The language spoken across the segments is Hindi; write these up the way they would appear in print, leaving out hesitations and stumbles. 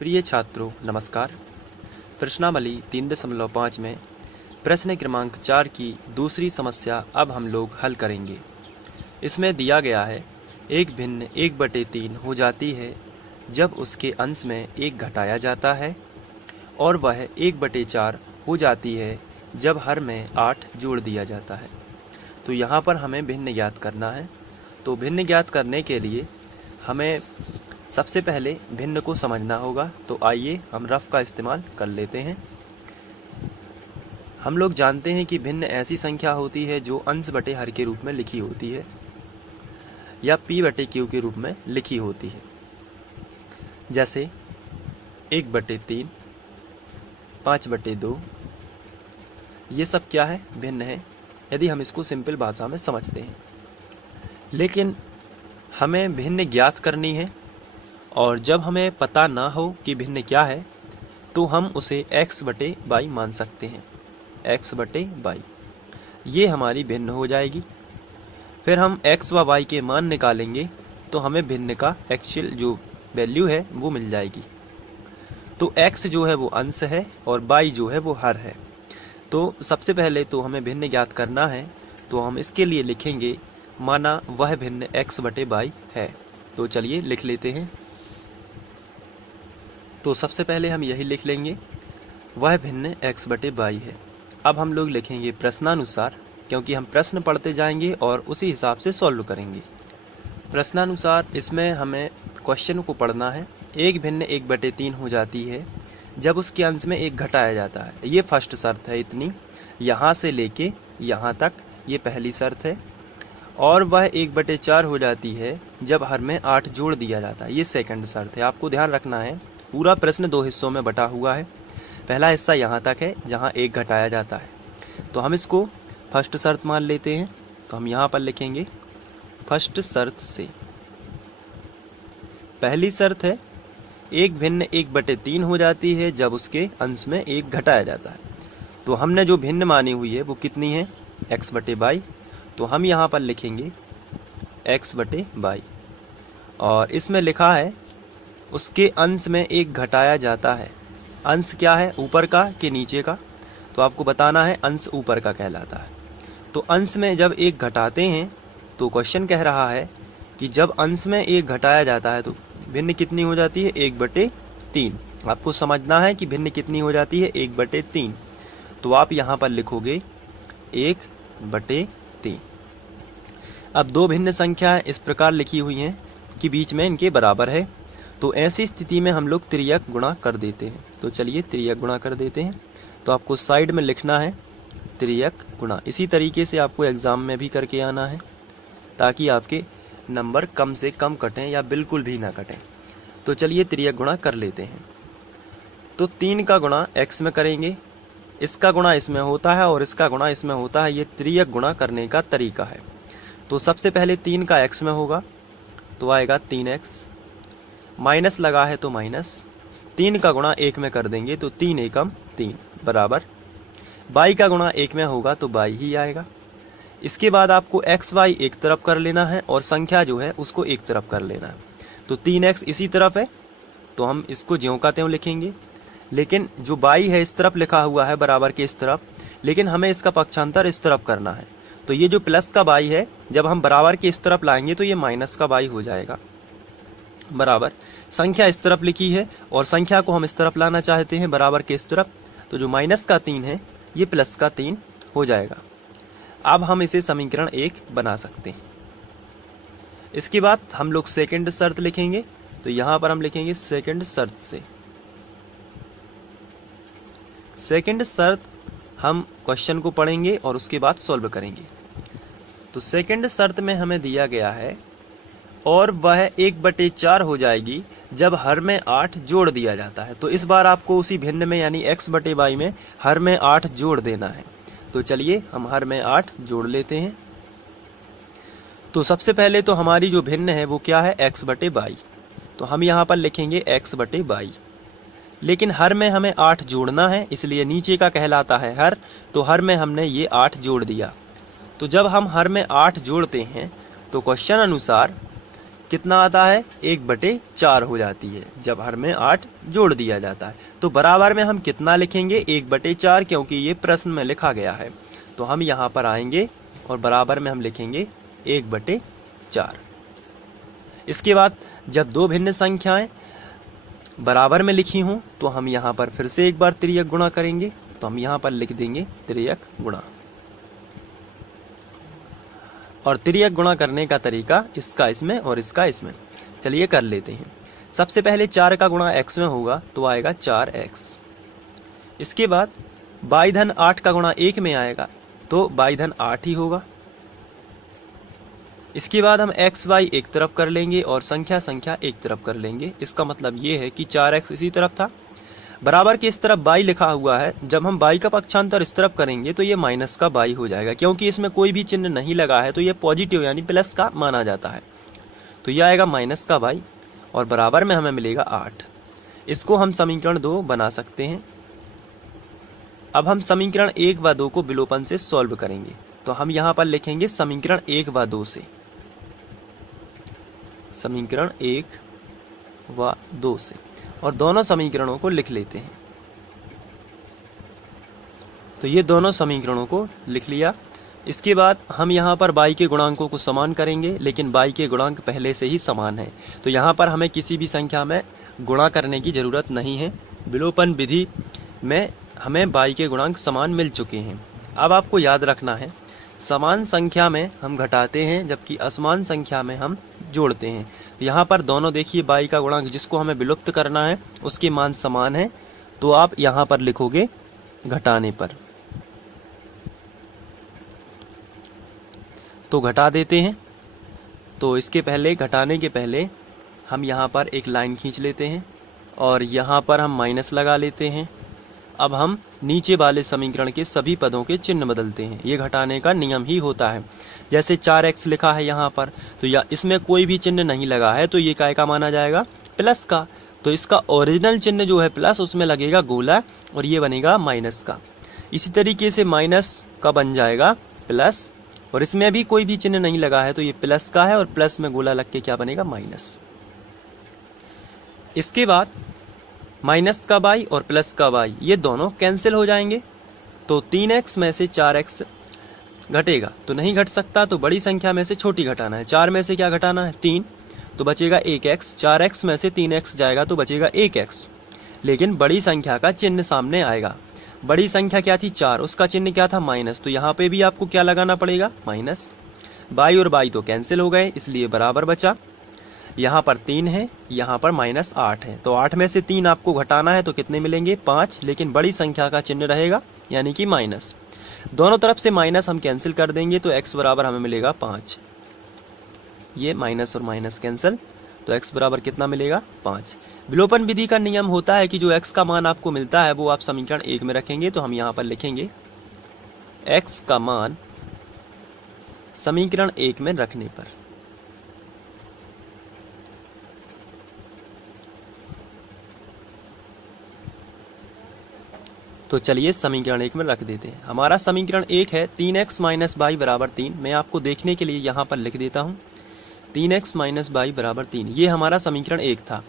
प्रिय छात्रों नमस्कार। प्रश्नावली 3.5 में प्रश्न क्रमांक 4 की दूसरी समस्या अब हम लोग हल करेंगे। इसमें दिया गया है एक भिन्न 1/3 हो जाती है जब उसके अंश में 1 घटाया जाता है और वह 1/4 हो जाती है जब हर में 8 जोड़ दिया जाता है। तो यहाँ पर हमें भिन्न ज्ञात करना है। तो भिन्न ज्ञात करने के लिए हमें सबसे पहले भिन्न को समझना होगा। तो आइए हम रफ का इस्तेमाल कर लेते हैं। हम लोग जानते हैं कि भिन्न ऐसी संख्या होती है जो अंश बटे हर के रूप में लिखी होती है या p/q के रूप में लिखी होती है। जैसे 1/3, 5/2, ये सब क्या है? भिन्न है, यदि हम इसको सिंपल भाषा में समझते हैं। लेकिन हमें भिन्न ज्ञात करनी है और जब हमें पता ना हो कि भिन्न क्या है तो हम उसे x/y मान सकते हैं। x/y ये हमारी भिन्न हो जाएगी। फिर हम x व y के मान निकालेंगे तो हमें भिन्न का एक्चुअल जो वैल्यू है वो मिल जाएगी। तो x जो है वो अंश है और y जो है वो हर है। तो सबसे पहले तो हमें भिन्न ज्ञात करना है, तो हम इसके लिए लिखेंगे माना वह भिन्न x/y है। तो चलिए लिख लेते हैं। तो सबसे पहले हम यही लिख लेंगे, वह भिन्न x/y है। अब हम लोग लिखेंगे प्रश्नानुसार, क्योंकि हम प्रश्न पढ़ते जाएंगे और उसी हिसाब से सॉल्व करेंगे। प्रश्नानुसार इसमें हमें क्वेश्चन को पढ़ना है। एक भिन्न 1/3 हो जाती है जब उसके अंश में 1 घटाया जाता है। ये फर्स्ट शर्त है, इतनी यहाँ से लेके यहाँ तक ये पहली शर्त है। और वह 1/4 हो जाती है जब हर में 8 जोड़ दिया जाता है। ये सेकंड शर्त है। आपको ध्यान रखना है पूरा प्रश्न 2 हिस्सों में बटा हुआ है। पहला हिस्सा यहाँ तक है जहाँ 1 घटाया जाता है, तो हम इसको फर्स्ट शर्त मान लेते हैं। तो हम यहाँ पर लिखेंगे फर्स्ट शर्त से। पहली शर्त है एक भिन्न 1/3 हो जाती है जब उसके अंश में 1 घटाया जाता है। तो हमने जो भिन्न मानी हुई है वो कितनी है? x/y। तो हम यहाँ पर लिखेंगे x/y और इसमें लिखा है उसके अंश में 1 घटाया जाता है। अंश क्या है? ऊपर का कि नीचे का? तो आपको बताना है अंश ऊपर का कहलाता है। तो अंश में जब 1 घटाते हैं तो क्वेश्चन कह रहा है कि जब अंश में 1 घटाया जाता है तो भिन्न कितनी हो जाती है? 1/3। आपको समझना है कि भिन्न कितनी हो जाती है? 1/3। तो आप यहाँ पर लिखोगे 1/3। अब 2 भिन्न संख्याएं इस प्रकार लिखी हुई हैं कि बीच में इनके बराबर है। तो ऐसी स्थिति में हम लोग त्रियक गुणा कर देते हैं। तो चलिए त्रियक गुणा कर देते हैं। तो आपको साइड में लिखना है त्रियक गुणा। इसी तरीके से आपको एग्ज़ाम में भी करके आना है ताकि आपके नंबर कम से कम कटें या बिल्कुल भी ना कटें। तो चलिए त्रियक गुणा कर लेते हैं। तो 3 का गुणा x में करेंगे, इसका गुणा इसमें होता है और इसका गुणा इसमें होता है। ये त्रियक गुणा करने का तरीका है। तो सबसे पहले 3 का x में होगा तो आएगा 3x, माइनस लगा है तो माइनस। 3 का गुणा 1 में कर देंगे तो 3 एकम 3 बराबर। y का गुणा 1 में होगा तो y ही आएगा। इसके बाद आपको x y एक तरफ कर लेना है और संख्या जो है उसको एक तरफ कर लेना है। तो 3x इसी तरफ है तो हम इसको ज्यों का त्यों लिखेंगे। लेकिन जो y है इस तरफ लिखा हुआ है बराबर के इस तरफ, लेकिन हमें इसका पक्षांतर इस तरफ करना है। तो ये जो प्लस का y है जब हम बराबर के इस तरफ लाएंगे तो ये माइनस का y हो जाएगा बराबर। संख्या इस तरफ लिखी है और संख्या को हम इस तरफ लाना चाहते हैं बराबर के इस तरफ। तो जो माइनस का 3 है ये प्लस का 3 हो जाएगा। अब हम इसे समीकरण 1 बना सकते हैं। इसके बाद हम लोग सेकंड शर्त लिखेंगे। तो यहाँ पर हम लिखेंगे सेकंड शर्त से। सेकंड शर्त हम क्वेश्चन को पढ़ेंगे और उसके बाद सॉल्व करेंगे। तो सेकंड शर्त में हमें दिया गया है और वह 1/4 हो जाएगी जब हर में 8 जोड़ दिया जाता है। तो इस बार आपको उसी भिन्न में यानी x/y में हर में 8 जोड़ देना है। तो चलिए हम हर में 8 जोड़ लेते हैं। तो सबसे पहले तो हमारी जो भिन्न है वो क्या है? x/y। तो हम यहाँ पर लिखेंगे x/y। लेकिन हर में हमें 8 जोड़ना है, इसलिए नीचे का कहलाता है हर। तो हर में हमने ये 8 जोड़ दिया। तो जब हम हर में 8 जोड़ते हैं तो क्वेश्चन अनुसार कितना आता है, 1/4 हो जाती है जब हर में 8 जोड़ दिया जाता है। तो बराबर में हम कितना लिखेंगे, 1/4, क्योंकि ये प्रश्न में लिखा गया है। तो हम यहाँ पर आएंगे और बराबर में हम लिखेंगे 1/4। इसके बाद जब दो भिन्न संख्याएं बराबर में लिखी हूं तो हम यहाँ पर फिर से एक बार तिर्यक गुणा करेंगे। तो हम यहाँ पर लिख देंगे तिर्यक गुणा। और तिर्यक गुणा करने का तरीका इसका इसमें और इसका इसमें। चलिए कर लेते हैं। सबसे पहले 4 का गुणा x में होगा तो आएगा 4x। इसके बाद y धन 8 का गुणा 1 में आएगा तो y धन 8 ही होगा। इसके बाद हम x y एक तरफ कर लेंगे और संख्या संख्या एक तरफ कर लेंगे। इसका मतलब ये है कि 4x इसी तरफ था, बराबर के इस तरफ y लिखा हुआ है। जब हम y का पक्षांतर इस तरफ करेंगे तो ये माइनस का y हो जाएगा, क्योंकि इसमें कोई भी चिन्ह नहीं लगा है तो ये पॉजिटिव यानी प्लस का माना जाता है। तो ये आएगा माइनस का y और बराबर में हमें मिलेगा 8। इसको हम समीकरण 2 बना सकते हैं। अब हम समीकरण 1 व 2 को विलोपन से सॉल्व करेंगे। तो हम यहाँ पर लिखेंगे समीकरण 1 व 2 से, समीकरण 1 व 2 से, और दोनों समीकरणों को लिख लेते हैं। तो ये दोनों समीकरणों को लिख लिया। इसके बाद हम यहाँ पर y के गुणांकों को समान करेंगे, लेकिन y के गुणांक पहले से ही समान है। तो यहाँ पर हमें किसी भी संख्या में गुणा करने की ज़रूरत नहीं है। विलोपन विधि में हमें y के गुणांक समान मिल चुके हैं। अब आपको याद रखना है, समान संख्या में हम घटाते हैं जबकि असमान संख्या में हम जोड़ते हैं। यहाँ पर दोनों देखिए y का गुणांक जिसको हमें विलुप्त करना है उसके मान समान है, तो आप यहाँ पर लिखोगे घटाने पर। तो घटा देते हैं। तो इसके पहले घटाने के पहले हम यहाँ पर एक लाइन खींच लेते हैं और यहाँ पर हम माइनस लगा लेते हैं। अब हम नीचे वाले समीकरण के सभी पदों के चिन्ह बदलते हैं। ये घटाने का नियम ही होता है। जैसे 4x लिखा है यहाँ पर, तो या इसमें कोई भी चिन्ह नहीं लगा है तो ये काय का माना जाएगा, प्लस का। तो इसका ओरिजिनल चिन्ह जो है प्लस, उसमें लगेगा गोला और ये बनेगा माइनस का। इसी तरीके से माइनस का बन जाएगा प्लस, और इसमें भी कोई भी चिन्ह नहीं लगा है तो ये प्लस का है और प्लस में गोला लग के क्या बनेगा, माइनस। इसके बाद माइनस का y और प्लस का y ये दोनों कैंसिल हो जाएंगे। तो 3x में से 4x घटेगा तो नहीं घट सकता, तो बड़ी संख्या में से छोटी घटाना है। 4 में से क्या घटाना है, 3, तो बचेगा 1x। 4x में से 3x जाएगा तो बचेगा 1x। लेकिन बड़ी संख्या का चिन्ह सामने आएगा। बड़ी संख्या क्या थी, 4, उसका चिन्ह क्या था, माइनस। तो यहाँ पे भी आपको क्या लगाना पड़ेगा, माइनस। y और y तो कैंसिल हो गए, इसलिए बराबर बचा। यहाँ पर 3 है, यहाँ पर -8 है। तो 8 में से 3 आपको घटाना है तो कितने मिलेंगे, 5। लेकिन बड़ी संख्या का चिन्ह रहेगा यानी कि माइनस। दोनों तरफ से माइनस हम कैंसिल कर देंगे तो x बराबर हमें मिलेगा 5। ये माइनस और माइनस कैंसिल, तो x बराबर कितना मिलेगा, 5। विलोपन विधि का नियम होता है कि जो x का मान आपको मिलता है वो आप समीकरण 1 में रखेंगे। तो हम यहाँ पर लिखेंगे x का मान समीकरण 1 में रखने पर। तो चलिए समीकरण 1 में रख देते हैं। हमारा समीकरण 1 है 3x माइनस y बराबर 3। मैं आपको देखने के लिए यहाँ पर लिख देता हूँ 3x माइनस y बराबर 3। ये हमारा समीकरण 1 था।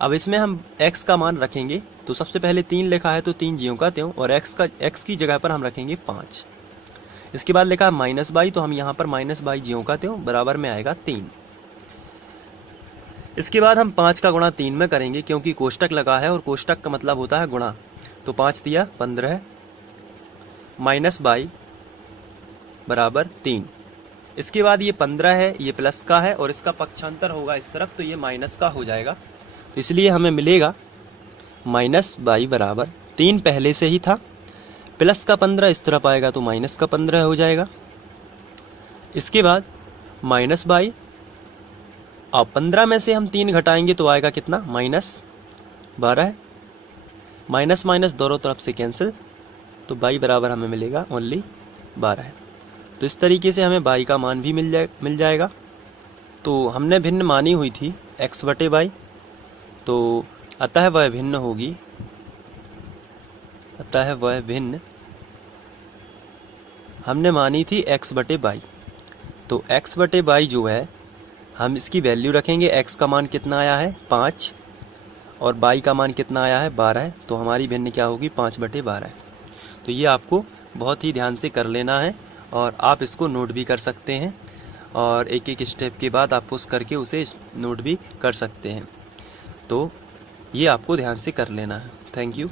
अब इसमें हम x का मान रखेंगे। तो सबसे पहले 3 लिखा है तो 3 ज्यों का त्यों, और x की जगह पर हम रखेंगे 5। इसके बाद लिखा है माइनस y, तो हम यहाँ पर माइनस y ज्यों का त्यों बराबर में आएगा 3। इसके बाद हम 5 का गुणा 3 में करेंगे, क्योंकि कोष्टक लगा है और कोष्टक का मतलब होता है गुणा। तो 5 दिया 15 माइनस y बराबर 3। इसके बाद ये 15 है, ये प्लस का है और इसका पक्षांतर होगा इस तरफ, तो ये माइनस का हो जाएगा। तो इसलिए हमें मिलेगा माइनस y बराबर 3 पहले से ही था, प्लस का 15 इस तरफ आएगा तो माइनस का 15 हो जाएगा। इसके बाद माइनस y, अब 15 में से हम 3 घटाएंगे तो आएगा कितना, -12। माइनस माइनस दोनों तरफ से कैंसिल, तो y बराबर हमें मिलेगा ओनली 12। तो इस तरीके से हमें y का मान भी मिल जाएगा। तो हमने भिन्न मानी हुई थी x बटे y, तो अतः वह भिन्न होगी, अतः वह भिन्न हमने मानी थी x बटे y। तो x बटे y जो है हम इसकी वैल्यू रखेंगे। x का मान कितना आया है 5 और y का मान कितना आया है 12 है, तो हमारी भिन्न क्या होगी 5/12। तो ये आपको बहुत ही ध्यान से कर लेना है और आप इसको नोट भी कर सकते हैं और एक एक स्टेप के बाद आप उस करके उसे नोट भी कर सकते हैं। तो ये आपको ध्यान से कर लेना है। Thank you.